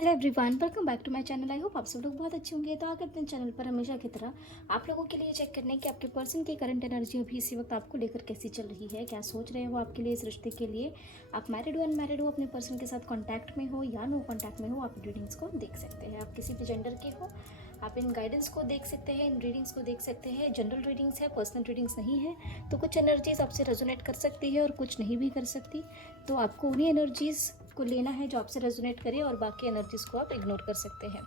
Hello everyone, welcome back to my channel. I hope आप सब लोग बहुत अच्छे होंगे। तो आगे अपने चैनल पर हमेशा की तरह आप लोगों के लिए चेक करने कि आपके पर्सन की करंट एनर्जी अभी इसी वक्त आपको लेकर कैसी चल रही है, क्या सोच रहे हो आपके लिए, इस रिश्ते के लिए। आप मैरिड हो, अनमैरिड हो, अपने पर्सन के साथ कॉन्टैक्ट में हो या नो कॉन्टैक्ट में हो, आप रीडिंग्स को देख सकते हैं। आप किसी भी जेंडर के हो, आप इन गाइडेंस को देख सकते हैं, इन रीडिंग्स को देख सकते हैं। जनरल रीडिंग्स है, पर्सनल रीडिंग्स नहीं है। तो कुछ एनर्जीज आपसे रेजोनेट कर सकती है और कुछ नहीं भी कर सकती। तो आपको उन्हीं एनर्जीज को लेना है जो आपसे रेजोनेट करे, और बाकी एनर्जीज को आप इग्नोर कर सकते हैं।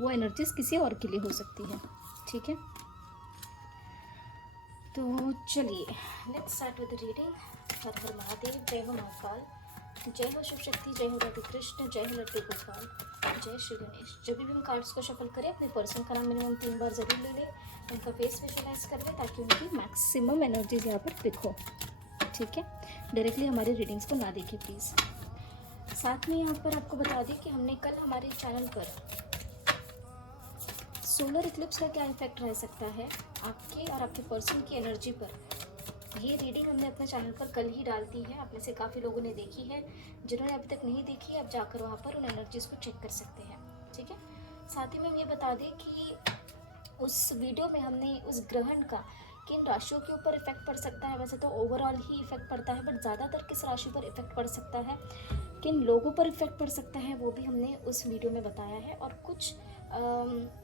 वो एनर्जीज किसी और के लिए हो सकती है। ठीक है, तो चलिए लेट्स स्टार्ट विद रीडिंग। हर हर महादेव, जय हो महाकाल, जय हो शिव शक्ति, जय हो राधे कृष्ण, जय हो लड्डू गोपाल, जय श्री गणेश। जब भी हम कार्ड्स को शफल करें, अपने पर्सन का नाम मिनिमम 3 बार जरूर ले लें, उनका फेस विजुअलाइज कर लें ताकि उनकी मैक्सिमम एनर्जीज यहाँ पर दिखो। ठीक है, डायरेक्टली हमारी रीडिंग्स को ना देखें प्लीज़। साथ में यहाँ पर आपको बता दें कि हमने कल हमारे चैनल पर सोलर इक्लिप्स का क्या इफेक्ट रह सकता है आपके और आपके पर्सन की एनर्जी पर, ये रीडिंग हमने अपने चैनल पर कल ही डाल दी है। आप में से काफ़ी लोगों ने देखी है, जिन्होंने अभी तक नहीं देखी आप जाकर वहाँ पर उन एनर्जीज को चेक कर सकते हैं। ठीक है, साथ ही में हम ये बता दें कि उस वीडियो में हमने उस ग्रहण का किन राशियों के ऊपर इफेक्ट पड़ सकता है, वैसे तो ओवरऑल ही इफेक्ट पड़ता है, बट ज़्यादातर किस राशि पर इफेक्ट पड़ सकता है, किन लोगों पर इफेक्ट पड़ सकता है, वो भी हमने उस वीडियो में बताया है। और कुछ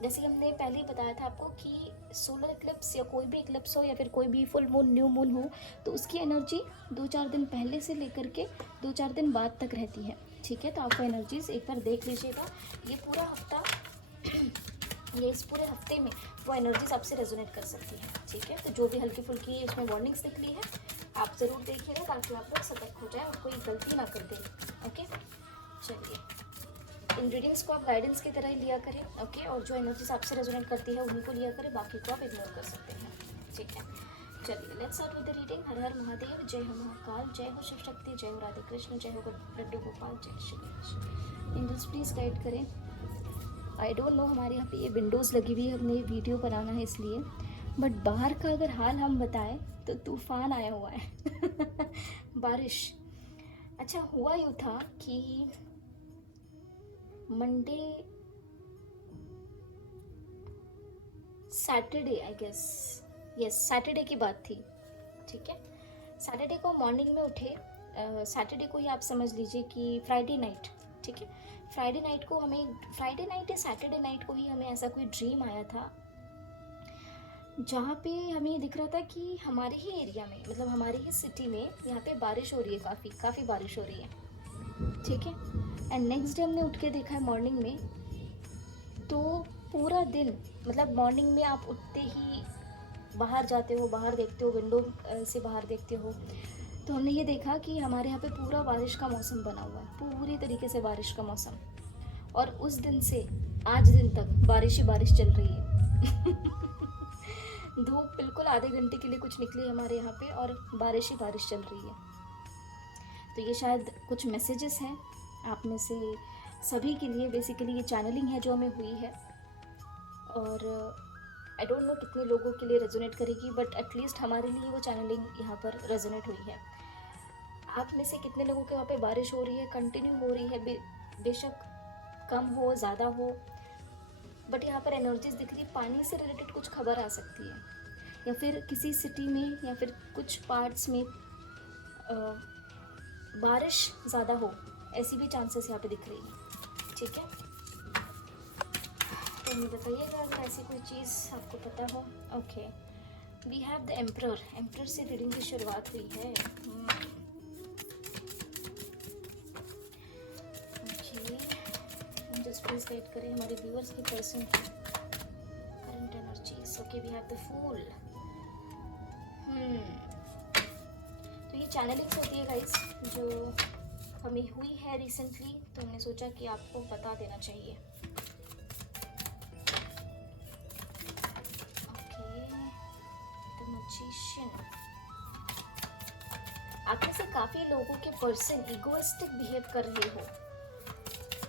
जैसे हमने पहले ही बताया था आपको कि सोलर इक्लिप्स या कोई भी इक्लिप्स हो या फिर कोई भी फुल मून, न्यू मून हो, तो उसकी एनर्जी 2-4 दिन पहले से लेकर के 2-4 दिन बाद तक रहती है। ठीक है, तो आपको एनर्जीज एक बार देख लीजिएगा। ये पूरा हफ्ता ये इस पूरे हफ्ते में वो एनर्जीज आपसे रेजोनेट कर सकती है। ठीक है, तो जो भी हल्की फुल्की इसमें वार्निंग्स दिख रही है आप ज़रूर देखिएगा ताकि आप लोग सतर्क हो जाए और कोई गलती ना कर दें। ओके, चलिए इन रीडिंग्स को आप गाइडेंस की तरह ही लिया करें। ओके, और जो एनर्जीज आपसे रेजोनेट करती है उन्हीं को लिया करें, बाकी को आप इग्नोर कर सकते हैं। ठीक है, चलिए let's start with the reading. हर हर महादेव, जय हो महाकाल, जय हो शिव शक्ति, जय हो राधे कृष्ण, जय हो लड्डू गोपाल, जय Shri Ganesh. Angels please guide करें। आई डोंट नो, हमारे यहाँ पे ये विंडोज़ लगी हुई है, हमने ये वीडियो बनाना है इसलिए, बट बाहर का अगर हाल हम बताएं तो तूफान आया हुआ है बारिश। अच्छा, हुआ यूँ था कि Monday Saturday I guess, yes Saturday की बात थी। ठीक है, सैटरडे को मॉर्निंग में उठे, सैटरडे को ही आप समझ लीजिए कि फ्राइडे नाइट। ठीक है, फ्राइडे नाइट को हमें, फ्राइडे नाइट या सैटरडे नाइट को ही हमें ऐसा कोई ड्रीम आया था जहाँ पे हमें ये दिख रहा था कि हमारे ही एरिया में, मतलब हमारे ही सिटी में यहाँ पे बारिश हो रही है, काफ़ी बारिश हो रही है। ठीक है, एंड नेक्स्ट डे हमने उठ के देखा है मॉर्निंग में, तो पूरा दिन, मतलब मॉर्निंग में आप उठते ही बाहर जाते हो, बाहर देखते हो, विंडो से बाहर देखते हो, तो हमने ये देखा कि हमारे यहाँ पे पूरा बारिश का मौसम बना हुआ है, पूरी तरीके से बारिश का मौसम। और उस दिन से आज दिन तक बारिश ही बारिश चल रही है धूप बिल्कुल आधे घंटे के लिए कुछ निकली हमारे यहाँ पे और बारिश ही बारिश चल रही है। तो ये शायद कुछ मैसेजेस हैं आप में से सभी के लिए। बेसिकली ये चैनलिंग है जो हमें हुई है, और आई डोंट नो कितने लोगों के लिए रेजोनेट करेगी, बट एटलीस्ट हमारे लिए वो चैनलिंग यहाँ पर रेजोनेट हुई है। आप में से कितने लोगों के वहाँ पे बारिश हो रही है, कंटिन्यू हो रही है, बेशक कम हो ज़्यादा हो, बट यहाँ पर एनर्जीज दिख रही, पानी से रिलेटेड कुछ खबर आ सकती है, या फिर किसी सिटी में या फिर कुछ पार्ट्स में बारिश ज़्यादा हो, ऐसी भी चांसेस यहाँ पे दिख रही है। ठीक है, तो हमें बताइएगा अगर ऐसी कोई चीज़ आपको पता हो। Okay, we have the emperor. Emperor से रीडिंग की शुरुआत हुई है। ओके, जस्ट प्लीज गाइड करें हमारे व्यूअर्स के पर्सन की current energies. Okay, we have the fool. तो ये चैनलिंग्स होती है गाइस जो हमें हुई है रिसेंटली, तो हमने सोचा कि आपको बता देना चाहिए। Okay, the magician. आप में से काफ़ी लोगों के पर्सन इगोइस्टिक बिहेव कर रहे हो,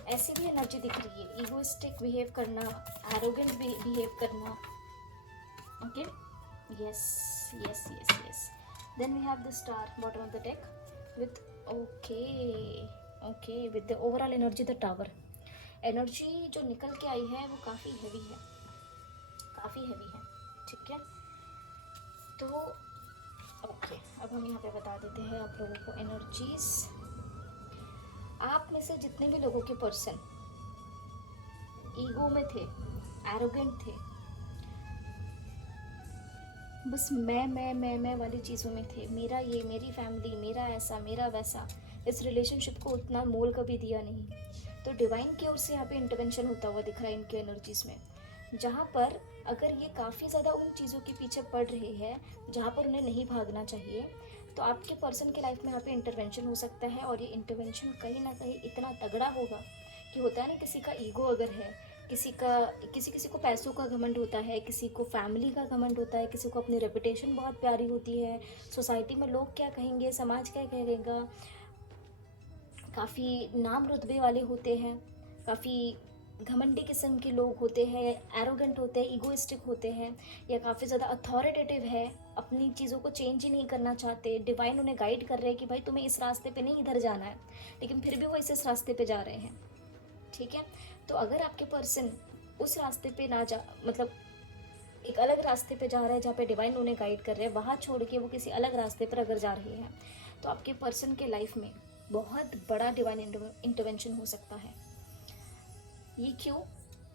ऐसी भी एनर्जी दिख रही है। इगोइस्टिक बिहेव करना, एरोगेंट बिहेव करना। Okay, yes yes yes yes. Then we have the star bottom of the deck with okay with the overall energy the tower. Energy जो निकल के आई है वो काफ़ी हैवी है, काफ़ी हैवी है, ठीक है। तो ओके, अब हम यहाँ पे बता देते हैं आप लोगों को एनर्जीज। आप में से जितने भी लोगों के पर्सन ईगो में थे, एरोगेंट थे, बस मैं वाली चीज़ों में थे, मेरा ये, मेरी फैमिली, मेरा ऐसा, मेरा वैसा, इस रिलेशनशिप को उतना मोल कभी दिया नहीं, तो डिवाइन की ओर से यहाँ पे इंटरवेंशन होता हुआ दिख रहा है इनकी एनर्जीज में। जहाँ पर अगर ये काफ़ी ज़्यादा उन चीज़ों के पीछे पड़ रहे हैं जहाँ पर उन्हें नहीं भागना चाहिए, तो आपके पर्सन के लाइफ में यहाँ पे इंटरवेंशन हो सकता है। और ये इंटरवेंशन कहीं ना कहीं इतना तगड़ा होगा कि होता है ना, किसी का ईगो अगर है, किसी को पैसों का घमंड होता है, किसी को फैमिली का घमंड होता है, किसी को अपनी रेपुटेशन बहुत प्यारी होती है, सोसाइटी में लोग क्या कहेंगे, समाज क्या कहेगा, काफ़ी नाम रुतबे वाले होते हैं, काफ़ी घमंडी किस्म के लोग होते हैं, एरोगेंट होते हैं, ईगोइस्टिक होते हैं, या काफ़ी ज़्यादा अथॉरिटेटिव है, अपनी चीज़ों को चेंज ही नहीं करना चाहते। डिवाइन उन्हें गाइड कर रहे हैं कि भाई तुम्हें इस रास्ते पे नहीं इधर जाना है, लेकिन फिर भी वो इस रास्ते पे जा रहे हैं, ठीक है। तो अगर आपके पर्सन उस रास्ते पे ना जा, मतलब एक अलग रास्ते पे जा रहे हैं जहाँ पे डिवाइन उन्हें गाइड कर रहे हैं, वहाँ छोड़ के वो किसी अलग रास्ते पर अगर जा रहे हैं, तो आपके पर्सन के लाइफ में बहुत बड़ा डिवाइन इंटरवेंशन हो सकता है। ये क्यों?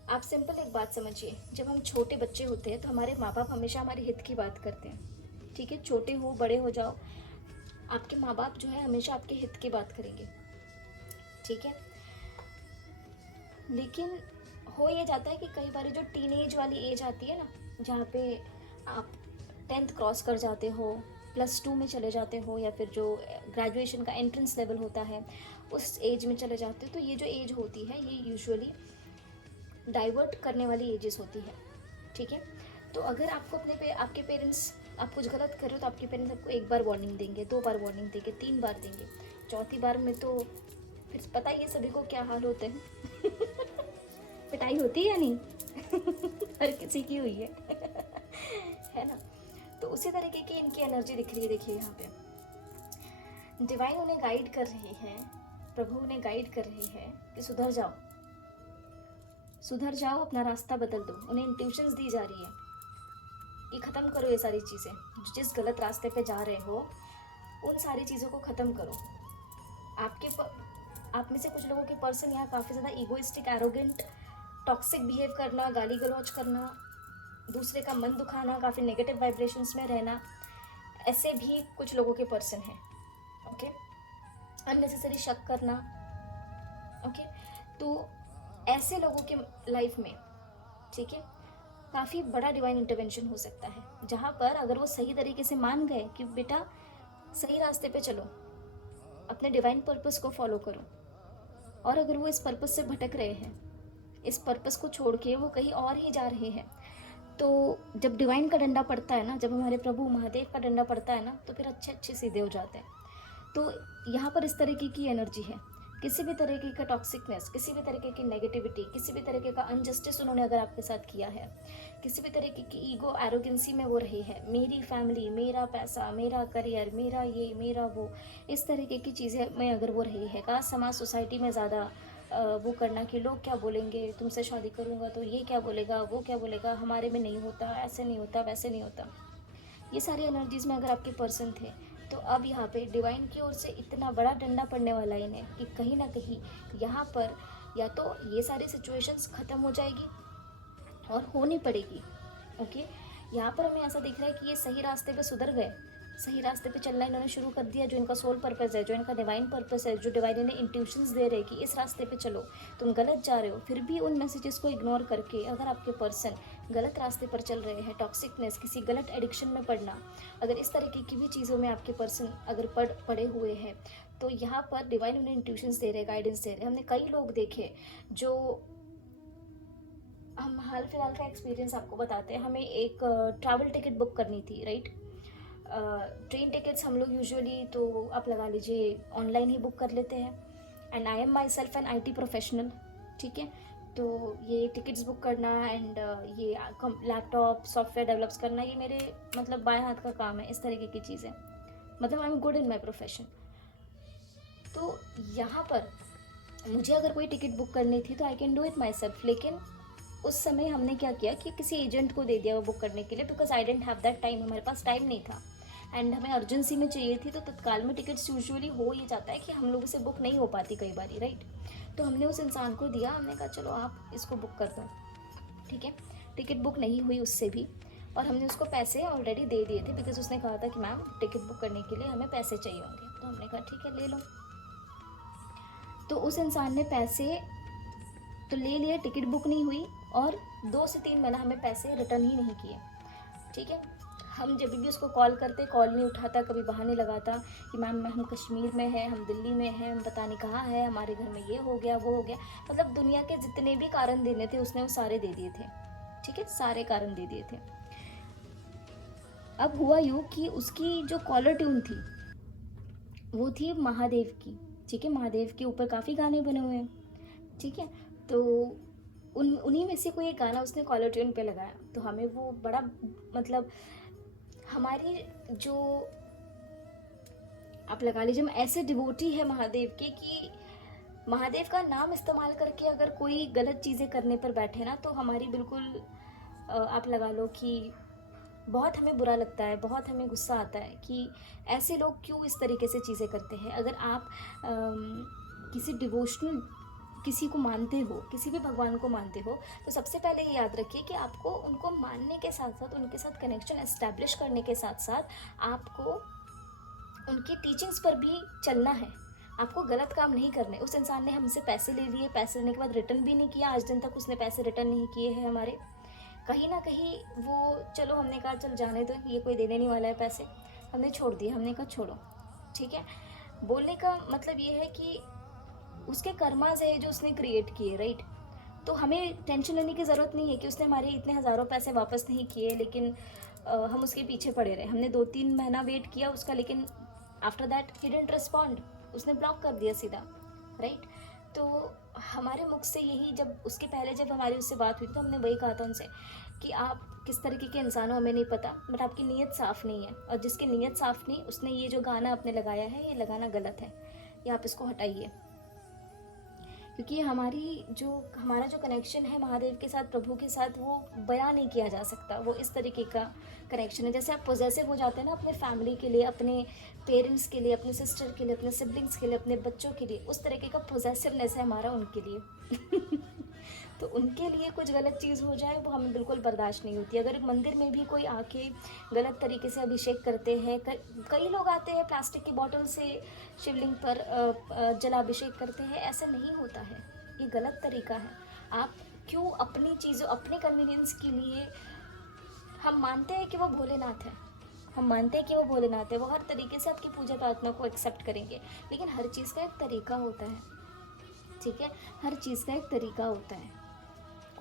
आप सिंपल एक बात समझिए, जब हम छोटे बच्चे होते हैं तो हमारे माँ बाप हमेशा हमारे हित की बात करते हैं, ठीक है। छोटे हो बड़े हो जाओ, आपके माँ बाप जो है हमेशा आपके हित की बात करेंगे, ठीक है। लेकिन हो ये जाता है कि कई बार जो टीनेज वाली एज आती है ना, जहाँ पे आप 10th क्रॉस कर जाते हो, +2 में चले जाते हो, या फिर जो ग्रेजुएशन का एंट्रेंस लेवल होता है उस एज में चले जाते हो, तो ये जो एज होती है ये यूजुअली डाइवर्ट करने वाली एजेस होती है, ठीक है। तो अगर आपको आपके पेरेंट्स आप कुछ गलत कर रहे हो तो आपके पेरेंट्स आपको 1 बार वार्निंग देंगे, 2 बार वार्निंग देंगे, 3 बार देंगे, चौथी बार में तो फिर पता ही है सभी को क्या हाल होते हैं। पिटाई होती है या नहीं? हर किसी की हुई है ना। तो उसी तरीके की इनकी एनर्जी दिख रही है, देखिए यहाँ पे डिवाइन उन्हें गाइड कर रही है, प्रभु उन्हें गाइड कर रही है कि सुधर जाओ, सुधर जाओ, अपना रास्ता बदल दो। उन्हें इंट्यूशंस दी जा रही है कि ख़त्म करो ये सारी चीज़ें, जिस गलत रास्ते पे जा रहे हो उन सारी चीज़ों को ख़त्म करो। आप में से कुछ लोगों के पर्सन यहाँ काफ़ी ज़्यादा ईगोइस्टिक, एरोगेंट, टॉक्सिक बिहेव करना, गाली गलौज करना, दूसरे का मन दुखाना, काफ़ी नेगेटिव वाइब्रेशंस में रहना, ऐसे भी कुछ लोगों के पर्सन हैं, ओके। अननेसेसरी शक करना, ओके। तो ऐसे लोगों के लाइफ में, ठीक है, काफ़ी बड़ा डिवाइन इंटरवेंशन हो सकता है, जहाँ पर अगर वो सही तरीके से मान गए कि बेटा सही रास्ते पे चलो, अपने डिवाइन पर्पस को फॉलो करो, और अगर वो इस पर्पस से भटक रहे हैं, इस पर्पस को छोड़ के वो कहीं और ही जा रहे हैं, तो जब डिवाइन का डंडा पड़ता है ना, जब हमारे प्रभु महादेव का डंडा पड़ता है ना, तो फिर अच्छे सीधे हो जाते हैं। तो यहाँ पर इस तरीके की एनर्जी है, किसी भी तरीके का टॉक्सिकनेस, किसी भी तरीके की नेगेटिविटी, किसी भी तरीके का अनजस्टिस उन्होंने अगर आपके साथ किया है, किसी भी तरीके की ईगो, एरोगेंसी में वो रही है, मेरी फैमिली, मेरा पैसा, मेरा करियर, मेरा ये, मेरा वो, इस तरीके की चीज़ें में अगर वो रही है, का समाज सोसाइटी में ज़्यादा वो करना कि लोग क्या बोलेंगे, तुमसे शादी करूँगा तो ये क्या बोलेगा, वो क्या बोलेगा, हमारे में नहीं होता, ऐसे नहीं होता, वैसे नहीं होता, ये सारी एनर्जीज़ में अगर आपके पर्सन थे, तो अब यहाँ पे डिवाइन की ओर से इतना बड़ा डंडा पड़ने वाला है इन्हें कि कहीं ना कहीं यहाँ पर या तो ये सारी सिचुएशंस ख़त्म हो जाएगी और होनी पड़ेगी, ओके। यहाँ पर हमें ऐसा दिख रहा है कि ये सही रास्ते पे सुधर गए, सही रास्ते पे चलना इन्होंने शुरू कर दिया, जो इनका सोल पर्पस है, जो इनका डिवाइन पर्पस है, जो डिवाइन इन्हें इंट्यूशंस दे रहे हैं कि इस रास्ते पे चलो, तुम गलत जा रहे हो, फिर भी उन मैसेजेस को इग्नोर करके अगर आपके पर्सन गलत रास्ते पर चल रहे हैं, टॉक्सिकनेस, किसी गलत एडिक्शन में पड़ना, अगर इस तरीके की भी चीज़ों में आपके पर्सन अगर पड़े हुए हैं, तो यहाँ पर डिवाइन उन्हें इंट्यूशंस दे रहे हैं, गाइडेंस दे रहे हैं। हमने कई लोग देखे जो, हम हाल फिलहाल का एक्सपीरियंस आपको बताते हैं, हमें एक ट्रैवल टिकट बुक करनी थी, राइट। ट्रेन टिकट्स हम लोग यूजुअली तो आप लगा लीजिए ऑनलाइन ही बुक कर लेते हैं, and I am my self N IT professional, ठीक है। तो ये टिकट्स बुक करना एंड ये लैपटॉप सॉफ्टवेयर डेवलप्स करना, ये मेरे मतलब बाएं हाथ का काम है, इस तरीके की चीज़ें, मतलब I am good in my profession. तो यहाँ पर मुझे अगर कोई टिकट बुक करनी थी तो I can do it my self, लेकिन उस समय हमने क्या किया कि किसी एजेंट को दे दिया वो बुक करने के लिए, because I didn't have that time, हमारे पास टाइम नहीं था एंड हमें अर्जेंसी में चाहिए थी। तो तत्काल में टिकट्स यूजुअली हो ही जाता है कि हम लोगों से बुक नहीं हो पाती कई बार, राइट। तो हमने उस इंसान को दिया, हमने कहा चलो आप इसको बुक कर दो, ठीक है। टिकट बुक नहीं हुई उससे भी, और हमने उसको पैसे ऑलरेडी दे दिए थे, बिकॉज उसने कहा था कि मैम टिकट बुक करने के लिए हमें पैसे चाहिए होंगे। तो हमने कहा ठीक है ले लो। तो उस इंसान ने पैसे तो ले लिए, टिकट बुक नहीं हुई और 2 से 3 महीना हमें पैसे रिटर्न ही नहीं किए, ठीक है। हम जब भी उसको कॉल करते, कॉल नहीं उठाता, कभी बहाने लगाता कि मैम हम कश्मीर में हैं, हम दिल्ली में हैं, हम पता नहीं कहाँ है, हमारे घर में ये हो गया वो हो गया, मतलब दुनिया के जितने भी कारण देने थे उसने वो सारे दे दिए थे, ठीक है, सारे कारण दे दिए थे। अब हुआ यूँ कि उसकी जो कॉलर ट्यून थी वो थी महादेव की, ठीक है। महादेव के ऊपर काफ़ी गाने बने हुए हैं, ठीक है। तो उन्हीं में से कोई एक गाना उसने कॉलर ट्यून पे लगाया, तो हमें वो बड़ा, मतलब हमारी जो, आप लगा लीजिए हम ऐसे डिवोटी है महादेव के कि महादेव का नाम इस्तेमाल करके अगर कोई गलत चीज़ें करने पर बैठे ना तो हमारी बिल्कुल आप लगा लो कि बहुत हमें बुरा लगता है, बहुत हमें गुस्सा आता है कि ऐसे लोग क्यों इस तरीके से चीज़ें करते हैं। अगर आप किसी डिवोशनल किसी को मानते हो, किसी भी भगवान को मानते हो, तो सबसे पहले ये याद रखिए कि आपको उनको मानने के साथ साथ, उनके साथ कनेक्शन एस्टैब्लिश करने के साथ साथ आपको उनकी टीचिंग्स पर भी चलना है। आपको गलत काम नहीं करने। उस इंसान ने हमसे पैसे ले लिए, पैसे लेने के बाद रिटर्न भी नहीं किया, आज दिन तक उसने पैसे रिटर्न नहीं किए हैं हमारे। कहीं ना कहीं वो, चलो हमने कहा चल जाने दो, ये कोई देने नहीं वाला है पैसे, हमने छोड़ दिए, हमने कहा छोड़ो, ठीक है। बोलने का मतलब ये है कि उसके कर्मास है जो उसने क्रिएट किए, राइट। तो हमें टेंशन लेने की ज़रूरत नहीं है कि उसने हमारे इतने हज़ारों पैसे वापस नहीं किए, लेकिन हम उसके पीछे पड़े रहे। हमने 2-3 महीना वेट किया उसका, लेकिन after that he didn't respond, उसने ब्लॉक कर दिया सीधा, राइट। तो हमारे मुख से यही, जब उसके पहले जब हमारी उससे बात हुई तो हमने वही कहा था उनसे कि आप किस तरीके के इंसान हो हमें नहीं पता, बट आपकी नीयत साफ़ नहीं है, और जिसकी नीयत साफ़ नहीं, उसने ये जो गाना आपने लगाया है ये लगाना गलत है, ये आप इसको हटाइए। क्योंकि हमारा जो कनेक्शन है महादेव के साथ, प्रभु के साथ, वो बयां नहीं किया जा सकता। वो इस तरीके का कनेक्शन है, जैसे आप पोजेसिव हो जाते हैं ना अपने फैमिली के लिए, अपने पेरेंट्स के लिए, अपने सिस्टर के लिए, अपने सिबलिंग्स के लिए, अपने बच्चों के लिए, उस तरीके का पोजेसिवनेस है हमारा उनके लिए। तो उनके लिए कुछ गलत चीज़ हो जाए वो हमें बिल्कुल बर्दाश्त नहीं होती। अगर मंदिर में भी कोई आके गलत तरीके से अभिषेक करते हैं, कई लोग आते हैं प्लास्टिक की बोतल से शिवलिंग पर जलाभिषेक करते हैं, ऐसा नहीं होता है, ये गलत तरीका है। आप क्यों अपनी चीज़ों, अपने कन्वीनियंस के लिए, हम मानते हैं कि वो भोलेनाथ है, हम मानते हैं कि वो भोलेनाथ है, वो हर तरीके से आपकी पूजा प्रार्थना को एक्सेप्ट करेंगे, लेकिन हर चीज़ का एक तरीका होता है, ठीक है। हर चीज़ का एक तरीका होता है।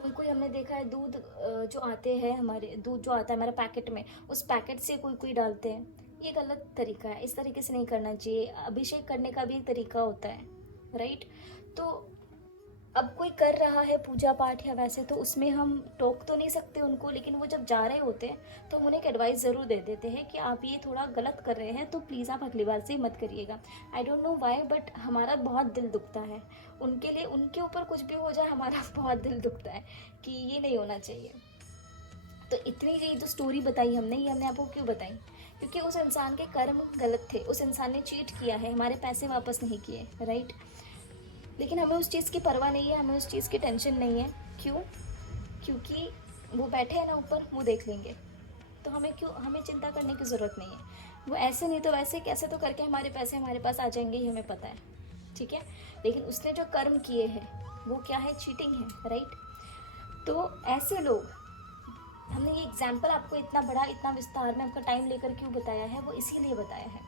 कोई हमने देखा है दूध जो आते हैं, हमारे दूध जो आता है हमारे पैकेट में, उस पैकेट से कोई डालते हैं, ये गलत तरीका है, इस तरीके से नहीं करना चाहिए। अभिषेक करने का भी एक तरीका होता है, राइट। तो अब कोई कर रहा है पूजा पाठ या वैसे, तो उसमें हम टोक तो नहीं सकते उनको, लेकिन वो जब जा रहे होते हैं तो हम उन्हें एक एडवाइस ज़रूर दे देते हैं कि आप ये थोड़ा गलत कर रहे हैं, तो प्लीज़ आप अगली बार से मत करिएगा। I don't know why, but हमारा बहुत दिल दुखता है उनके लिए, उनके ऊपर कुछ भी हो जाए हमारा बहुत दिल दुखता है कि ये नहीं होना चाहिए। तो इतनी ये जो स्टोरी बताई हमने, ये हमने आपको क्यों बताई, क्योंकि उस इंसान के कर्म गलत थे, उस इंसान ने चीट किया है, हमारे पैसे वापस नहीं किए, राइट। लेकिन हमें उस चीज़ की परवाह नहीं है, हमें उस चीज़ की टेंशन नहीं है। क्यों? क्योंकि वो बैठे हैं ना ऊपर, वो देख लेंगे, तो हमें चिंता करने की ज़रूरत नहीं है। वो ऐसे नहीं तो वैसे कैसे तो करके हमारे पैसे हमारे पास आ जाएंगे, ये हमें पता है, ठीक है। लेकिन उसने जो कर्म किए हैं वो क्या है, चीटिंग है, राइट। तो ऐसे लोग, हमने ये एग्जाम्पल आपको इतना बड़ा, इतना विस्तार में आपका टाइम लेकर क्यों बताया है, वो इसीलिए बताया है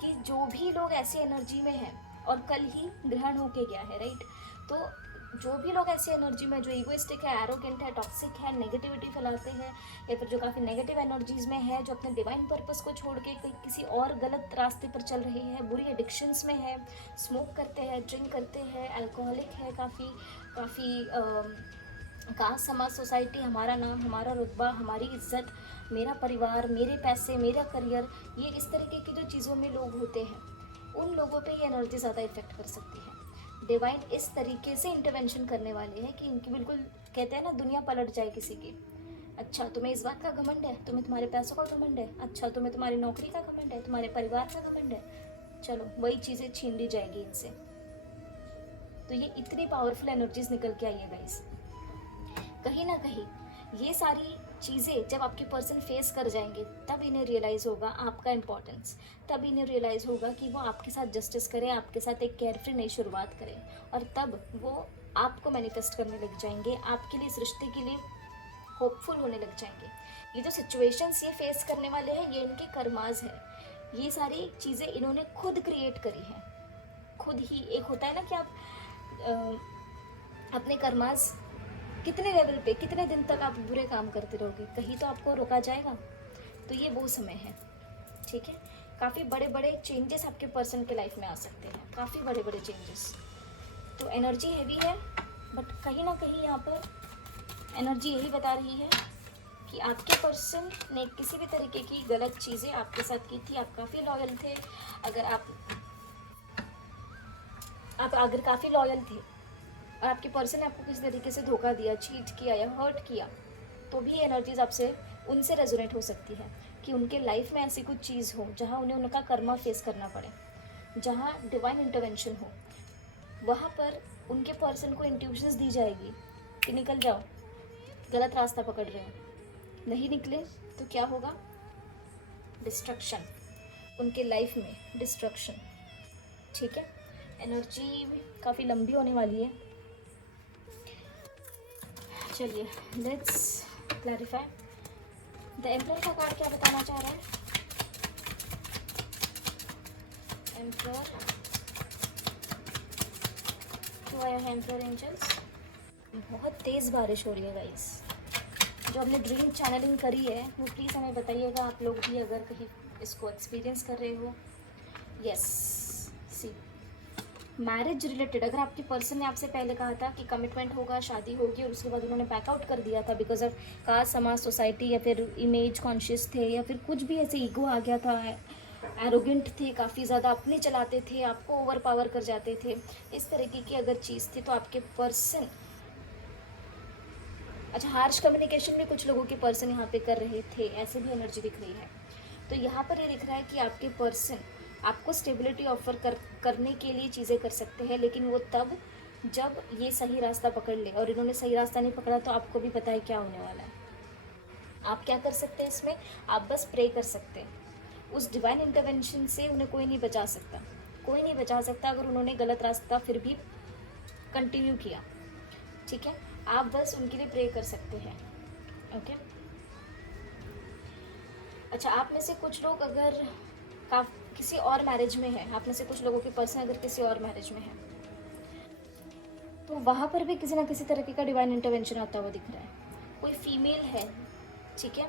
कि जो भी लोग ऐसी एनर्जी में हैं, और कल ही ग्रहण होके गया है, राइट। तो जो भी लोग ऐसी एनर्जी में, जो इगोइस्टिक है, एरोगेंट है, टॉक्सिक है, नेगेटिविटी फैलाते हैं, या फिर जो काफ़ी नेगेटिव एनर्जीज़ में है, जो अपने डिवाइन पर्पस को छोड़ के किसी और गलत रास्ते पर चल रहे हैं, बुरी एडिक्शंस में है, स्मोक करते हैं, ड्रिंक करते हैं, अल्कोहलिक है, काफ़ी कास्ट, समाज, सोसाइटी, हमारा नाम, हमारा रुतबा, हमारी इज्जत, मेरा परिवार, मेरे पैसे, मेरा करियर, ये इस तरीके की जो चीज़ों में लोग होते हैं, उन लोगों पे ये एनर्जी ज़्यादा इफेक्ट कर सकती है। डिवाइन इस तरीके से इंटरवेंशन करने वाले हैं कि इनकी बिल्कुल, कहते हैं ना, दुनिया पलट जाए किसी की। अच्छा, तुम्हें इस बात का घमंड है, तुम्हें तुम्हारे पैसों का घमंड है, अच्छा तुम्हें तुम्हारी नौकरी का घमंड है, तुम्हारे परिवार का घमंड है, चलो वही चीज़ें छीन ली जाएगी इनसे। तो ये इतनी पावरफुल एनर्जीज निकल के आई है गाइस। कहीं ना कहीं ये सारी चीज़ें जब आपके पर्सन फेस कर जाएंगे तब इन्हें रियलाइज़ होगा आपका इम्पोर्टेंस, तब इन्हें रियलाइज़ होगा कि वो आपके साथ जस्टिस करें, आपके साथ एक केयरफ्री नई शुरुआत करें, और तब वो आपको मैनिफेस्ट करने लग जाएंगे, आपके लिए, इस रिश्ते के लिए होपफुल होने लग जाएंगे। ये जो सिचुएशंस ये फेस करने वाले हैं, ये इनके कर्माज है। ये सारी चीज़ें इन्होंने खुद क्रिएट करी हैं, खुद ही। एक होता है ना कि आप अपने कर्माज कितने लेवल पे, कितने दिन तक आप बुरे काम करते रहोगे, कहीं तो आपको रोका जाएगा। तो ये वो समय है, ठीक है। काफ़ी बड़े बड़े चेंजेस आपके पर्सन के लाइफ में आ सकते हैं, काफ़ी बड़े बड़े चेंजेस। तो एनर्जी हैवी है, बट कहीं ना कहीं यहाँ पर एनर्जी यही बता रही है कि आपके पर्सन ने किसी भी तरीके की गलत चीज़ें आपके साथ की थी। आप काफ़ी लॉयल थे। अगर आप अगर काफ़ी लॉयल थे और आपके पर्सन ने आपको किसी तरीके से धोखा दिया, चीट किया या हर्ट किया, तो भी एनर्जीज आपसे, उनसे रेजोनेट हो सकती है कि उनके लाइफ में ऐसी कुछ चीज़ हो जहाँ उन्हें उनका कर्मा फेस करना पड़े, जहाँ डिवाइन इंटरवेंशन हो। वहाँ पर उनके पर्सन को इंट्यूशंस दी जाएगी कि निकल जाओ, गलत रास्ता पकड़ रहे हो। नहीं निकले तो क्या होगा? डिस्ट्रक्शन, उनके लाइफ में डिस्ट्रक्शन, ठीक है। एनर्जी काफ़ी लंबी होने वाली है। चलिए लेट्स क्लैरिफाई। द एम्परर का कार्ड क्या बताना चाह रहा है? एम्परर, क्यों आया है एम्परर एंजल्स? बहुत तेज़ बारिश हो रही है गाइस। जो हमने ड्रीम चैनलिंग करी है वो प्लीज़ हमें बताइएगा, आप लोग भी अगर कहीं इसको एक्सपीरियंस कर रहे हो। यस, सी मैरिज रिलेटेड, अगर आपके पर्सन ने आपसे पहले कहा था कि कमिटमेंट होगा, शादी होगी, और उसके बाद उन्होंने बैकआउट कर दिया था बिकॉज ऑफ कास्ट, समाज, सोसाइटी, या फिर इमेज कॉन्शियस थे, या फिर कुछ भी ऐसे ईगो आ गया था, एरोगेंट थे, काफ़ी ज़्यादा अपने चलाते थे, आपको ओवर पावर कर जाते थे, इस तरीके की अगर चीज़ थी, तो आपके पर्सन, अच्छा, हार्श कम्युनिकेशन भी कुछ लोगों के पर्सन यहाँ पे कर रहे थे, ऐसे भी एनर्जी दिख रही है। तो यहाँ पर ये दिख रहा है कि आपके पर्सन आपको स्टेबिलिटी ऑफर करने के लिए चीज़ें कर सकते हैं, लेकिन वो तब जब ये सही रास्ता पकड़ ले। और इन्होंने सही रास्ता नहीं पकड़ा तो आपको भी पता है क्या होने वाला है। आप क्या कर सकते हैं इसमें? आप बस प्रे कर सकते हैं। उस डिवाइन इंटरवेंशन से उन्हें कोई नहीं बचा सकता, कोई नहीं बचा सकता अगर उन्होंने गलत रास्ता फिर भी कंटिन्यू किया, ठीक है। आप बस उनके लिए प्रे कर सकते हैं, ओके। अच्छा, आप में से कुछ लोग अगर किसी और मैरिज में है, आप में से कुछ लोगों के पर्सन अगर किसी और मैरिज में है, तो वहाँ पर भी किसी ना किसी तरीके का डिवाइन इंटरवेंशन आता हुआ दिख रहा है। कोई फीमेल है, ठीक है,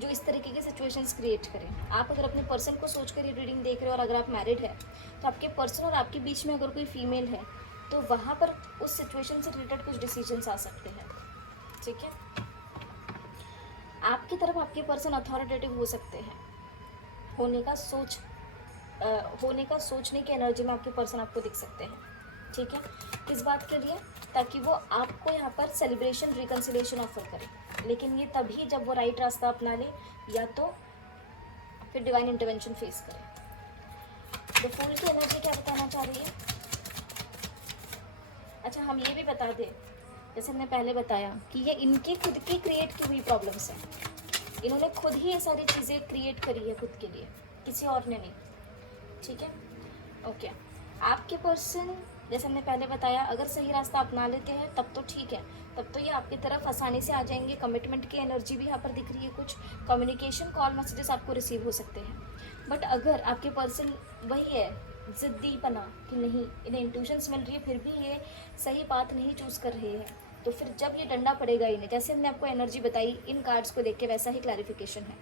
जो इस तरीके की सिचुएशंस क्रिएट करें। आप अगर अपने पर्सन को सोच कर ये रीडिंग देख रहे हो और अगर आप मैरिड है, तो आपके पर्सन और आपके बीच में अगर कोई फीमेल है, तो वहाँ पर उस सिचुएशन से रिलेटेड कुछ डिसीजंस आ सकते हैं, ठीक है। आपकी तरफ आपके पर्सन अथॉरिटेटिव हो सकते हैं, होने का सोचने की एनर्जी में आपके पर्सन आपको दिख सकते हैं, ठीक है। किस बात के लिए? ताकि वो आपको यहाँ पर सेलिब्रेशन, रिकन्सिलेशन ऑफर करे, लेकिन ये तभी जब वो राइट रास्ता अपना ले, या तो फिर डिवाइन इंटरवेंशन फेस करे। द फूल की एनर्जी क्या बताना चाह रही है? अच्छा, हम ये भी बता दें, जैसे हमने पहले बताया कि ये इनकी खुद की क्रिएट की हुई प्रॉब्लम्स हैं। इन्होंने खुद ही ये सारी चीज़ें क्रिएट करी है खुद के लिए, किसी और ने नहीं, ठीक है, ओके। आपके पर्सन, जैसे हमने पहले बताया, अगर सही रास्ता अपना लेते हैं तब तो ठीक है, तब तो ये आपकी तरफ आसानी से आ जाएंगे। कमिटमेंट की एनर्जी भी यहाँ पर दिख रही है, कुछ कम्युनिकेशन, कॉल, मैसेजेस आपको रिसीव हो सकते हैं। बट अगर आपके पर्सन वही है, ज़िद्दीपना, कि नहीं, इन्हें इंट्यूशंस मिल रही है फिर भी ये सही बात नहीं चूज़ कर रहे हैं, तो फिर जब ये डंडा पड़ेगा इन्हें, जैसे हमने आपको एनर्जी बताई इन कार्ड्स को देख के, वैसा ही क्लैरिफिकेशन है।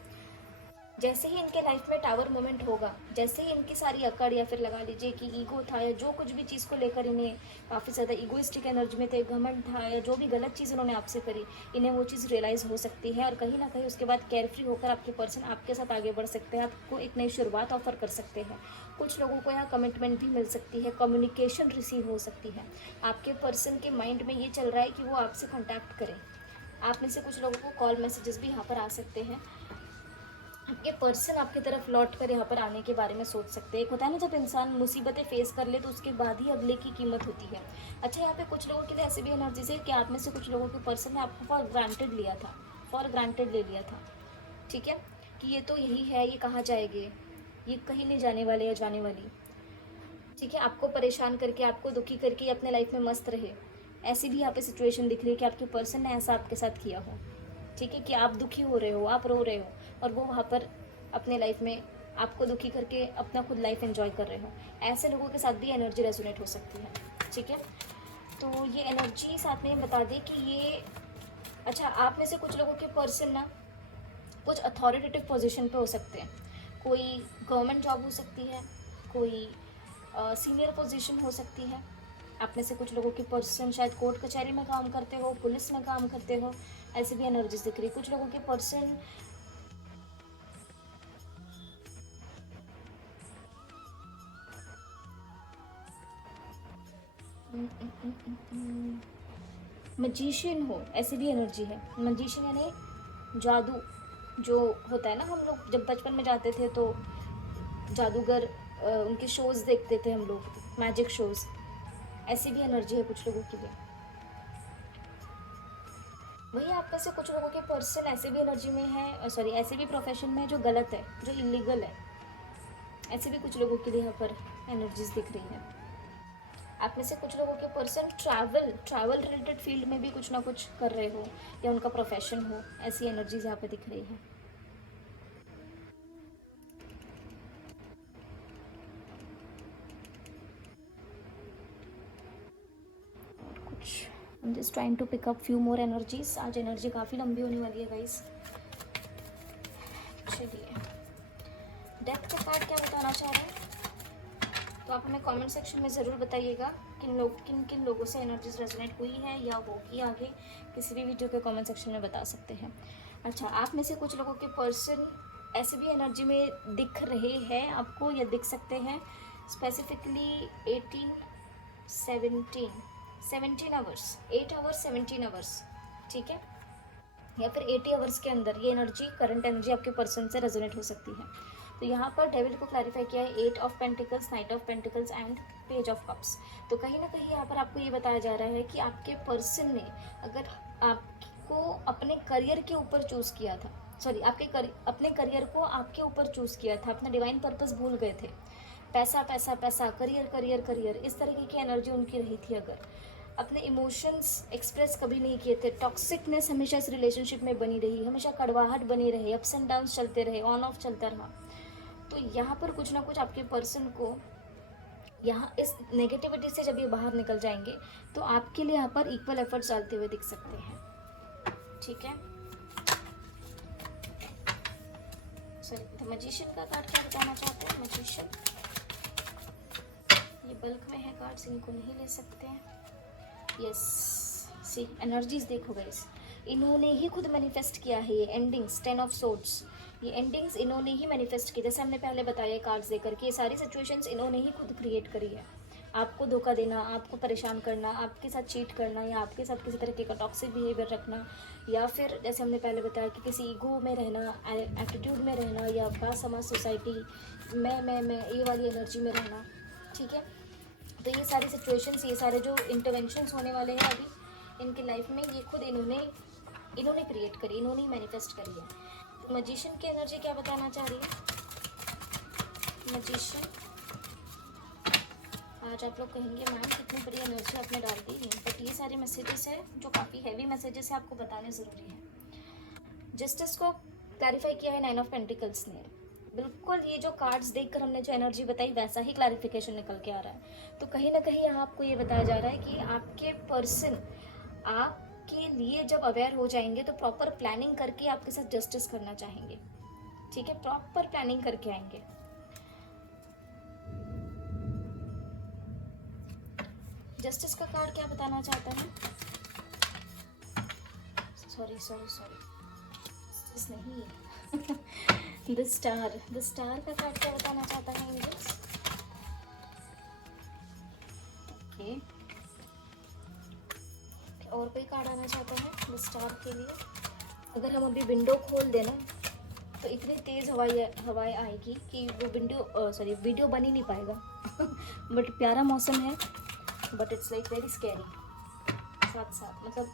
जैसे ही इनके लाइफ में टावर मोमेंट होगा, जैसे ही इनकी सारी अकड़ या फिर लगा लीजिए कि ईगो था या जो कुछ भी चीज़ को लेकर इन्हें काफ़ी ज़्यादा ईगोइस्टिक एनर्जी में थे, घमंड था या जो भी गलत चीज़ इन्होंने आपसे करी, इन्हें वो चीज़ रियलाइज़ हो सकती है और कहीं ना कहीं उसके बाद केयरफ्री होकर आपके पर्सन आपके साथ आगे बढ़ सकते हैं, आपको एक नई शुरुआत ऑफर कर सकते हैं। कुछ लोगों को यहाँ कमिटमेंट भी मिल सकती है, कम्युनिकेशन रिसीव हो सकती है। आपके पर्सन के माइंड में ये चल रहा है कि वो आपसे कॉन्टैक्ट करें। आप में से कुछ लोगों को कॉल मैसेजेस भी यहाँ पर आ सकते हैं। आपके पर्सन आपकी तरफ लौट कर यहाँ पर आने के बारे में सोच सकते हैं। एक होता है ना, जब इंसान मुसीबतें फेस कर ले तो उसके बाद ही अगले की कीमत होती है। अच्छा, यहाँ पे कुछ लोगों के लिए ऐसी भी एनर्जीज है कि आप में से कुछ लोगों के पर्सन ने आपको फॉर ग्रांटेड लिया था, फॉर ग्रांटेड ले लिया था, ठीक है, कि ये तो यही है, ये कहाँ जाएंगे, ये कहीं नहीं जाने वाले या जाने वाली, ठीक है, आपको परेशान करके, आपको दुखी करके अपने लाइफ में मस्त रहे। ऐसी भी यहाँ पे सिचुएशन दिख रही है कि आपके पर्सन ने ऐसा आपके साथ किया हो, ठीक है, कि आप दुखी हो रहे हो, आप रो रहे हो और वो वहाँ पर अपने लाइफ में आपको दुखी करके अपना खुद लाइफ एंजॉय कर रहे हो। ऐसे लोगों के साथ भी एनर्जी रेजोनेट हो सकती है, ठीक है। तो ये एनर्जी साथ में बता दें कि ये, अच्छा, आप में से कुछ लोगों के पर्सन ना कुछ अथॉरिटेटिव पोजीशन पे हो सकते हैं। कोई गवर्नमेंट जॉब हो सकती है, कोई सीनियर पोजीशन हो सकती है। आप में से कुछ लोगों के पर्सन शायद कोर्ट कचहरी में काम करते हो, पुलिस में काम करते हो, ऐसे भी एनर्जीज दिख रही। कुछ लोगों के पर्सन मजिशियन हो, ऐसी भी एनर्जी है। मजिशियन यानी जादू जो होता है ना, हम लोग जब बचपन में जाते थे तो जादूगर, उनके शोज़ देखते थे हम लोग, मैजिक शोज़, ऐसी भी एनर्जी है कुछ लोगों के लिए। वही आप में से कुछ लोगों के पर्सन ऐसे भी एनर्जी में है, सॉरी, ऐसे भी प्रोफेशन में है जो गलत है, जो इलीगल है। ऐसे भी कुछ लोगों के लिए यहाँ पर एनर्जीज दिख रही है। आप में से कुछ लोगों के पर्सन ट्रैवल रिलेटेड फील्ड में भी कुछ ना कुछ कर रहे हो या उनका प्रोफेशन हो, ऐसी एनर्जीज यहाँ पे दिख रही है। और कुछ, I am just trying to pick up few more energies. आज एनर्जी काफ़ी लंबी होने वाली है गाइस। चलिए, डेथ का कार्ड क्या बताना चाह रहे हैं, तो आप हमें कमेंट सेक्शन में ज़रूर बताइएगा किन किन लोगों से एनर्जीज रेजोनेट हुई है या होगी आगे, किसी भी वीडियो के कमेंट सेक्शन में बता सकते हैं। अच्छा, आप में से कुछ लोगों के पर्सन ऐसे भी एनर्जी में दिख रहे हैं आपको या दिख सकते हैं, स्पेसिफिकली 17 आवर्स, 8 आवर्स 17 आवर्स, ठीक है, या फिर 80 आवर्स के अंदर ये एनर्जी, करंट एनर्जी आपके पर्सन से रेजोनेट हो सकती है। तो यहाँ पर डेविल को क्लैरिफाई किया है 8 of pentacles, night of pentacles and page of cups. तो कहीं ना कहीं यहाँ पर आपको ये बताया जा रहा है कि आपके पर्सन ने अगर आपको अपने करियर के ऊपर चूज़ किया था, सॉरी, अपने करियर को आपके ऊपर चूज़ किया था, अपना डिवाइन पर्पस भूल गए थे, पैसा पैसा पैसा, करियर करियर करियर, इस तरीके की एनर्जी उनकी रही थी, अगर अपने इमोशंस एक्सप्रेस कभी नहीं किए थे, टॉक्सिकनेस हमेशा इस रिलेशनशिप में बनी रही, हमेशा कड़वाहट बनी रही, अप्स एंड डाउन्स चलते रहे, ऑन ऑफ चलता रहा। तो यहाँ पर कुछ ना कुछ आपके पर्सन को यहाँ इस नेगेटिविटी से जब ये बाहर निकल जाएंगे तो आपके लिए यहाँ पर इक्वल एफर्ट्स डालते हुए दिख सकते हैं, ठीक है। सॉरी, द मैजिशियन का कार्ड क्या बताना चाहते हैं, मैजिशियन, ये बल्क में है कार्ड्स, इनको नहीं ले सकते हैं। यस, सी एनर्जीज देखो गाइस, इन्होंने ही खुद मैनिफेस्ट किया है ये एंडिंग्स, 10 ऑफ सोर्ड्स, ये एंडिंग्स इन्होंने ही मैनिफेस्ट की। जैसे हमने पहले बताया कार्ड्स देकर कि ये सारी सिचुएशंस इन्होंने ही खुद क्रिएट करी है। आपको धोखा देना, आपको परेशान करना, आपके साथ चीट करना या आपके साथ किसी तरीके का टॉक्सिक बिहेवियर रखना, या फिर जैसे हमने पहले बताया कि किसी ईगो में रहना, एटीट्यूड में रहना, या बासमाज सोसाइटी, मैं ये वाली एनर्जी में रहना, ठीक है। तो ये सारी सिचुएशंस, ये सारे जो इंटरवेंशंस होने वाले हैं अभी इनकी लाइफ में, ये खुद इन्होंने क्रिएट करी, इन्होंने मैनिफेस्ट करी है। तो मैजिशियन की एनर्जी क्या बताना चाह रही है, मैजिशियन, आज आप लोग कहेंगे मैम कितनी बड़ी एनर्जी आपने डाल दी है, बट ये सारे मैसेजेस है जो काफ़ी हैवी मैसेजेस है, आपको बताने ज़रूरी है। जस्टिस को क्लैरिफाई किया है 9 ऑफ पेंटिकल्स ने, बिल्कुल ये जो कार्ड्स देखकर हमने जो एनर्जी बताई वैसा ही क्लैरिफिकेशन निकल के आ रहा है। तो कहीं ना कहीं यहाँ आपको ये बताया जा रहा है कि आपके पर्सन आपके लिए जब अवेयर हो जाएंगे तो प्रॉपर प्लानिंग करके आपके साथ जस्टिस करना चाहेंगे, ठीक है, प्रॉपर प्लानिंग करके आएंगे। जस्टिस का कार्ड क्या बताना चाहता है? सॉरी सॉरी सॉरी, जस्टिस नहीं है द स्टार। द स्टार का कार्ड क्या बताना चाहता है एंजल्स? ओके, और कोई कार्ड आना चाहता है द स्टार के लिए? अगर हम अभी विंडो खोल देना तो इतनी तेज़ हवाएं आएगी कि वो वीडियो बन ही नहीं पाएगा बट प्यारा मौसम है, but it's like very scary साथ साथ। मतलब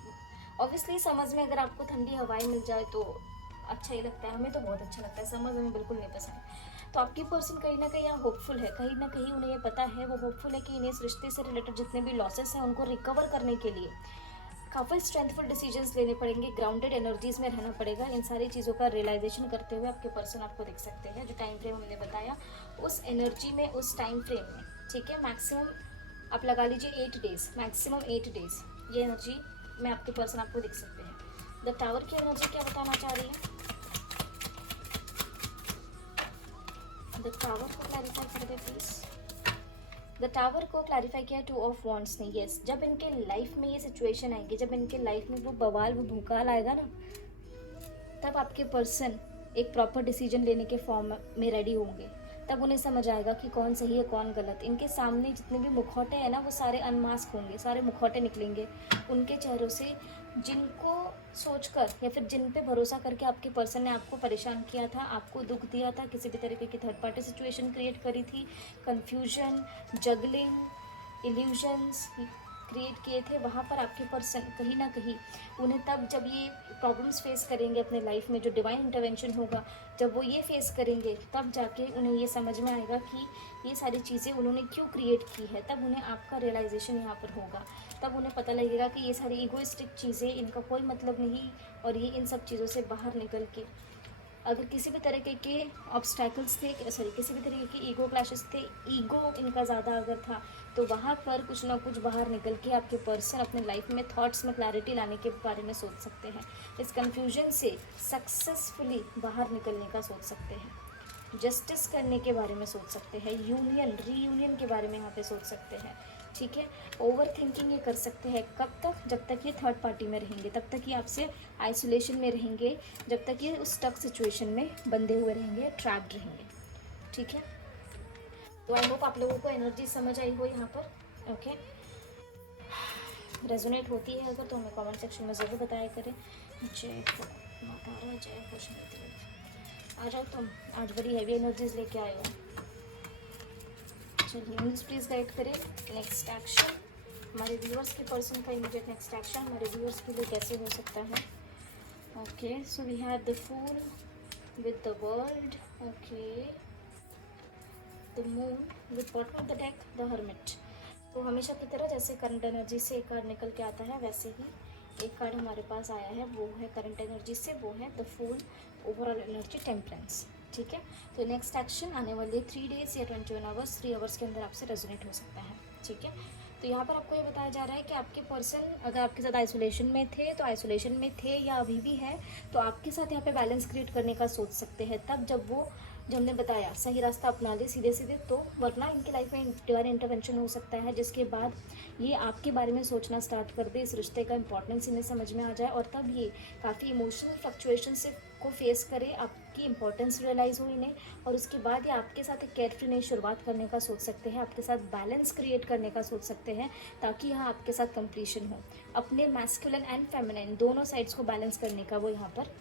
ऑब्वियसली समझ में अगर आपको ठंडी हवाएं मिल जाए तो अच्छा ही लगता है, हमें तो बहुत अच्छा लगता है, समझ में बिल्कुल नहीं पसंद। तो आपकी पर्सन कहीं ना कहीं यहाँ होपफुल है, कहीं ना कहीं उन्हें ये पता है, वो होपफुल है कि इन्हें इस रिश्ते से रिलेटेड जितने भी लॉसेस हैं उनको रिकवर करने के लिए काफ़ी स्ट्रेंथफुल डिसीजंस लेने पड़ेंगे, ग्राउंडेड एनर्जीज में रहना पड़ेगा। इन सारी चीज़ों का रियलाइजेशन करते हुए आपके पर्सन आपको दिख सकते हैं। जो टाइम फ्रेम हमने बताया उस एनर्जी में, उस टाइम फ्रेम में, ठीक है, मैक्सिमम आप लगा लीजिए 8 डेज, मैक्सिमम 8 डेज ये एनर्जी में आपके पर्सन आपको दिख सकते हैं। द टावर की एनर्जी क्या बताना चाह रही है? द टावर को क्लैरिफाई कर दे प्लीज़। द टावर को क्लैरिफाई किया 2 ऑफ वॉन्ड्स ने। यस, जब इनके लाइफ में ये सिचुएशन आएगी, जब इनके लाइफ में वो बवाल, वो भूकाल आएगा ना, तब आपके पर्सन एक प्रॉपर डिसीजन लेने के फॉर्म में रेडी होंगे। तब उन्हें समझ आएगा कि कौन सही है कौन गलत। इनके सामने जितने भी मुखौटे हैं ना वो सारे अनमास्क होंगे, सारे मुखौटे निकलेंगे उनके चेहरों से, जिनको सोचकर या फिर जिन पे भरोसा करके आपके पर्सन ने आपको परेशान किया था, आपको दुख दिया था, किसी भी तरीके की थर्ड पार्टी सिचुएशन क्रिएट करी थी, कन्फ्यूजन, जगलिंग, इल्यूजन्स क्रिएट किए थे, वहाँ पर आपके पर्सन कहीं ना कहीं उन्हें तब जब ये प्रॉब्लम्स फेस करेंगे अपने लाइफ में, जो डिवाइन इंटरवेंशन होगा, जब वो ये फेस करेंगे तब जाके उन्हें ये समझ में आएगा कि ये सारी चीज़ें उन्होंने क्यों क्रिएट की है। तब उन्हें आपका रियलाइजेशन यहाँ पर होगा, तब उन्हें पता लगेगा कि ये सारी ईगोइस्टिक चीज़ें, इनका कोई मतलब नहीं, और ये इन सब चीज़ों से बाहर निकल के अगर किसी भी तरीके के ऑब्स्टैकल्स थे, किसी भी तरीके के ईगो क्लैशेस थे, ईगो इनका ज़्यादा अगर था, तो वहाँ पर कुछ ना कुछ बाहर निकल के आपके पर्सन अपने लाइफ में थॉट्स में क्लैरिटी लाने के बारे में सोच सकते हैं। इस कन्फ्यूजन से सक्सेसफुली बाहर निकलने का सोच सकते हैं, जस्टिस करने के बारे में सोच सकते हैं, यूनियन रीयूनियन के बारे में यहाँ पे सोच सकते हैं, ठीक है। ओवर थिंकिंग ये कर सकते हैं कब तक? जब तक ये थर्ड पार्टी में रहेंगे, तब तक ये आपसे आइसोलेशन में रहेंगे, जब तक ये उस स्टक सिचुएशन में बंधे हुए रहेंगे, ट्रैप्ड रहेंगे, ठीक है। तो आई होप आप लोगों को एनर्जी समझ आई हो यहाँ पर, ओके। रेजोनेट होती है अगर तो हमें कमेंट सेक्शन में ज़रूर बताया करें। जय हो माता रा, जय हो शनि, आ जाओ तुम, आज बड़ी हैवी एनर्जीज लेके आए हो। चलिए प्लीज़ गाइड करें नेक्स्ट एक्शन, हमारे व्यूअर्स के पर्सन का इमीडिएट नेक्स्ट एक्शन हमारे व्यूअर्स के लिए कैसे हो सकता है। Okay, so we have the fool with the world, okay, the moon with bottom of the deck the hermit. तो हमेशा की तरह जैसे करंट एनर्जी से एक कार्ड निकल के आता है, वैसे ही एक कार्ड हमारे पास आया है, वो है करंट एनर्जी से, वो है the fool, overall energy temperance, ठीक है। तो नेक्स्ट एक्शन आने वाले 3 डेज या 21 आवर्स, 3 आवर्स के अंदर आपसे रेजोनेट हो सकता है, ठीक है। तो यहाँ पर आपको ये बताया जा रहा है कि आपके पर्सन अगर आपके साथ आइसोलेशन में थे, तो आइसोलेशन में थे या अभी भी है, तो आपके साथ यहाँ पे बैलेंस क्रिएट करने का सोच सकते हैं तब जब वो, जो हमने बताया, सही रास्ता अपना ले सीधे सीधे, तो वरना इनकी लाइफ में डिवाइन इंटरवेंशन हो सकता है, जिसके बाद ये आपके बारे में सोचना स्टार्ट कर दे, इस रिश्ते का इंपॉर्टेंस इन्हें समझ में आ जाए, और तब ये काफ़ी इमोशनल फ्लक्चुएशन से को फेस करे, आपकी इंपॉर्टेंस रियलाइज़ हो इन्हें, और उसके बाद ये आपके साथ एक केयर फ्री नई शुरुआत करने का सोच सकते हैं, आपके साथ बैलेंस क्रिएट करने का सोच सकते हैं, ताकि यहाँ आपके साथ कंप्लीशन हो। अपने मैस्कुलिन एंड फेमिनिन दोनों साइड्स को बैलेंस करने का वो यहाँ पर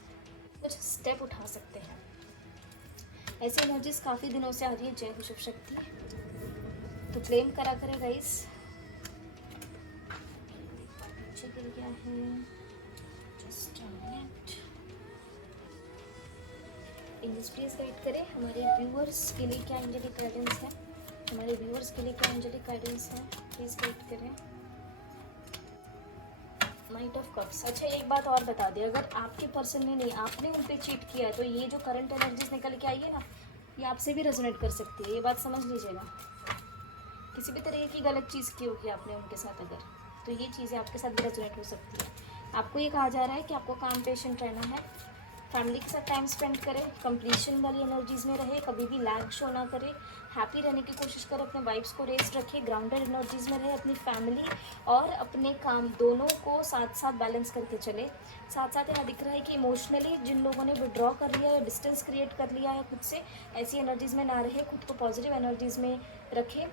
कुछ स्टेप उठा सकते हैं। ऐसी एनर्जीज काफ़ी दिनों से आ रही है। जय हो शिव शक्ति, तो क्लेम करा करें गाइस। पीछे गिर गया है, just a minute. English please guide करें हमारे व्यूअर्स के लिए क्या एंजेलिक गाइडेंस है, हमारे व्यूअर्स के लिए क्या एंजेलिक गाइडेंस है, प्लीज गाइड करें। Night of cups. अच्छा, एक बात और बता दें, अगर आपके पर्सन ने नहीं, आपने उन पे चीट किया है, तो ये जो करंट एनर्जीज निकल के आई है ना, ये आपसे भी रेजोनेट कर सकती है, ये बात समझ लीजिएगा। किसी भी तरीके की गलत चीज़ की होगी आपने उनके साथ अगर, तो ये चीज़ें आपके साथ भी रेजोनेट हो सकती है। आपको ये कहा जा रहा है कि आपको काम पेशेंट रहना है, फैमिली के साथ टाइम स्पेंड करें, कंप्लीशन वाली एनर्जीज़ में रहे, कभी भी लैग शो ना करें, हैप्पी रहने की कोशिश करें, अपने वाइब्स को रेस्ट रखें, ग्राउंडेड एनर्जीज़ में रहे, अपनी फैमिली और अपने काम दोनों को साथ साथ बैलेंस करके चले। साथ साथ यहाँ दिख रहा है कि इमोशनली जिन लोगों ने विड्रॉ कर लिया है, डिस्टेंस क्रिएट कर लिया है खुद से, ऐसी एनर्जीज़ में ना रहे, खुद को पॉजिटिव एनर्जीज़ में रखें।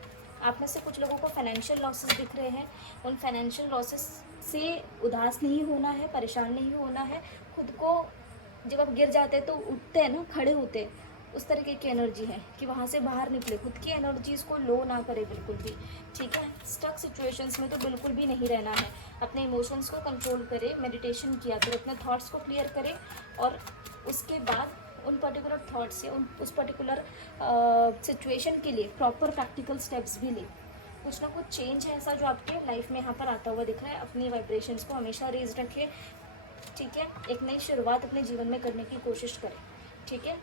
आप में से कुछ लोगों को फाइनेंशियल लॉसेस दिख रहे हैं, उन फाइनेंशियल लॉसेस से उदास नहीं होना है, परेशान नहीं होना है। खुद को जब आप गिर जाते हैं तो उठते हैं ना, खड़े होते हैं, उस तरीके की एनर्जी है कि वहाँ से बाहर निकले, खुद की एनर्जीज़ को लो ना करे बिल्कुल भी, ठीक है। स्टक सिचुएशंस में तो बिल्कुल भी नहीं रहना है, अपने इमोशंस को कंट्रोल करें, मेडिटेशन किया करें, अपने थॉट्स को क्लियर करें और उसके बाद उन पर्टिकुलर थॉट्स या उस पर्टिकुलर सिचुएशन के लिए प्रॉपर प्रैक्टिकल स्टेप्स भी लें। कुछ ना कुछ चेंज है ऐसा जो आपके लाइफ में यहाँ पर आता हुआ दिख रहा है। अपनी वाइब्रेशंस को हमेशा रेज रखें, ठीक है। एक नई शुरुआत अपने जीवन में करने की कोशिश करें, ठीक है।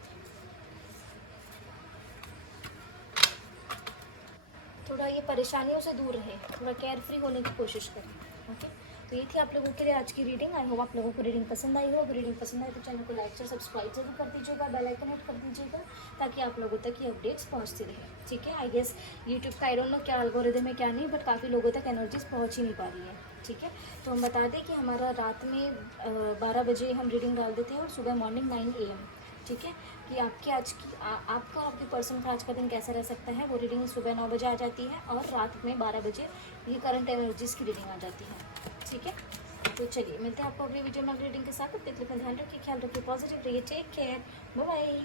थोड़ा ये परेशानियों से दूर रहे, थोड़ा केयर फ्री होने की कोशिश करें, ओके। तो ये थी आप लोगों के लिए आज की रीडिंग। आई होप आप लोगों को रीडिंग पसंद आई हो। अगर रीडिंग पसंद आई तो चैनल को लाइक और सब्सक्राइब जरूर कर दीजिएगा, बेल आइकन हिट कर दीजिएगा ताकि आप लोगों तक ये अपडेट्स पहुंचती रहे, ठीक है। आई गेस यूट्यूब का आई डोंट नो क्या एल्गोरिथम है क्या नहीं, बट काफ़ी लोगों तक एनर्जीज पहुँच ही नहीं पा रही है, ठीक है। तो हम बता दें कि हमारा रात में 12 बजे हम रीडिंग डाल देते हैं और सुबह मॉर्निंग 9 AM, ठीक है। कि आपके आज की आपका और आपके पर्सन का आज का दिन कैसा रह सकता है, वो रीडिंग सुबह 9 बजे आ जाती है और रात में 12 बजे ये करंट एनर्जीज़ की रीडिंग आ जाती है, ठीक है। तो चलिए मिलते हैं आपको अगली वीडियो में अगली रीडिंग के साथ। तब तक अपना ध्यान रखिए, ख्याल रखिए, पॉजिटिव रहिए, टेक केयर, बाय बाय।